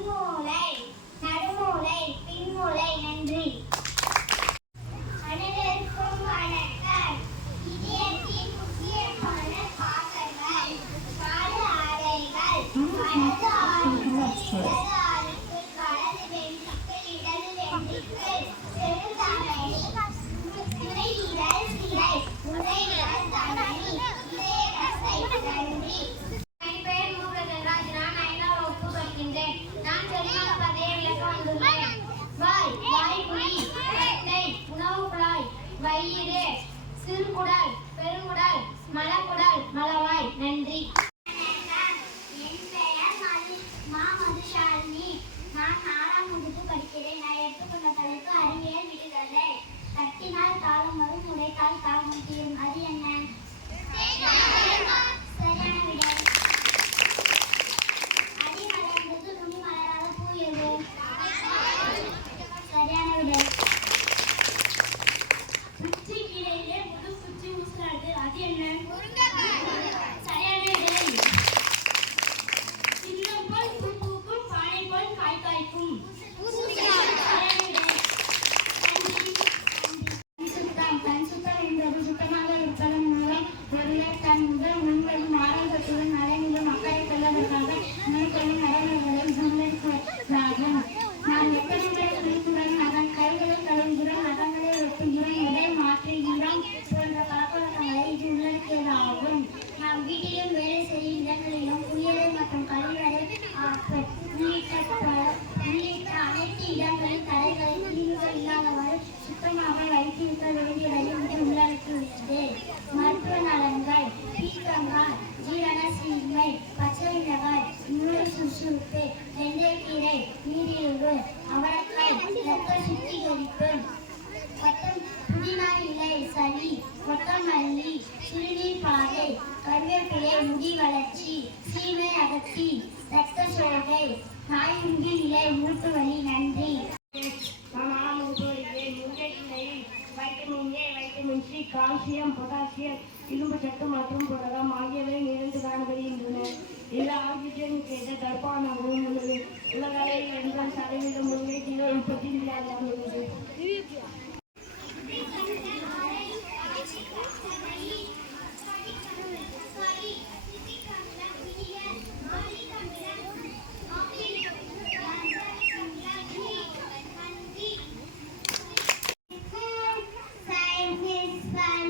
மும்மூலை, நடுமூலை, பின்மூலை. நன்றி. அனைவருக்கும் வணக்கம். இதயத்தின் முக்கியமான பாகங்கள் காடு ஆடைகள். வலது ஆறுக்குள் வலது வென்றிக்கு இடது வென்றிக்கு பெருந்தமணி நுரையீரல் சிரை நுரையீரல் தமனி இதய தசை. நன்றி. என் பெயர் மு. பிரகன்ராஜ். நான் 5ஆம் வகுப்பு படிக்கின்றேன். நான் தெரியாத பதையை விளக்க வந்துள்ளேன். வாய் வாய்க்குழி, தட்டை உணவு குழாய், வயிறு சிறுகுடல், பெருங்குடல், மலக்குடல், மலவாய். நன்றி. என் பெயர் மதுஷாலினி. நான் 4ஆம் வகுப்பு படிக்கிறேன். நான் எடுத்துக்கொண்ட தலைப்பு அறிவியல் விடுதலை. தட்டினால் தாளம் வரும், உடைத்தால் தாளம் தீரும். அது என்ன? சரியான விடை. அடி மலர்ந்தது, நுனி மலராத பூ எது? சரியான விடை. குச்சி கீழையிலே முழு குச்சி ஊசுறாது. அது என்ன? சரியான விடை. சின்னம் போல் பூ பூக்கும், பானை போல் காய் காய்க்கும். கண் சுத்தம் என்பது சுத்தமாக இருப்பதன் மூலம் ஒருவர் தன் முதல் முன்வரும் ஆரோக்கியத்துடன் நலனிலும் அக்கறை கொள்வதற்காக மேற்கொள்ளும் நடவடிக்கைகளை முன்னெடுப்பதாகும். நாம் எத்தனை முறை குளிக்கிறோம், நகன் கைகளை கழுவுகிறோம், நகங்களை வெட்டுகிறோம், இடை மாற்றுகிறோம் போன்ற பழக்கவழக்கங்களை இது உள்ளடக்கியதாகும். நாம் வீட்டிலும் வேலை செய்யும் இடங்களிலும் குளியலை மற்றும் கழிவறை உள்ளிட்ட அனைத்து இடங்களில் தடைகளை கிருமிகள் இல்லாதவாறு சுத்தமாக வைத்திருக்க வேண்டியதையும் இது உள்ளடக்கியுள்ளது. மருத்துவ நலன்கள்: பீர்க்கங்காய் ஜீரண சீர்மை, பச்சை மிளகாய் மூளை சுறுசுறுப்பு, வெந்தயக்கீரை நீரிழிவு, அவரைக்காய் இரத்த சுத்திகரிப்பு, புதினா இலை சளி, கொத்தமல்லி சிறுநீர் பாதை, கருவேப்பிலை முடி வளர்ச்சி, சீமை அகற்றி இரத்த சோகை, நாயுண்டி இலை மூட்டு வலி. நன்றி. Vitamin A, vitamin C, calcium, potassium, இரும்பு சத்து மற்றும் புரதம் ஆகியவை நிறைந்து காணப்படுகின்றன. எல்லா ஆக்சிஜன் கேட்ட தடுப்பானாகவும் உள்ளது. உலக அளவில் 80% முன்னேற்ற உற்பத்தி உள்ளது. Science is fun.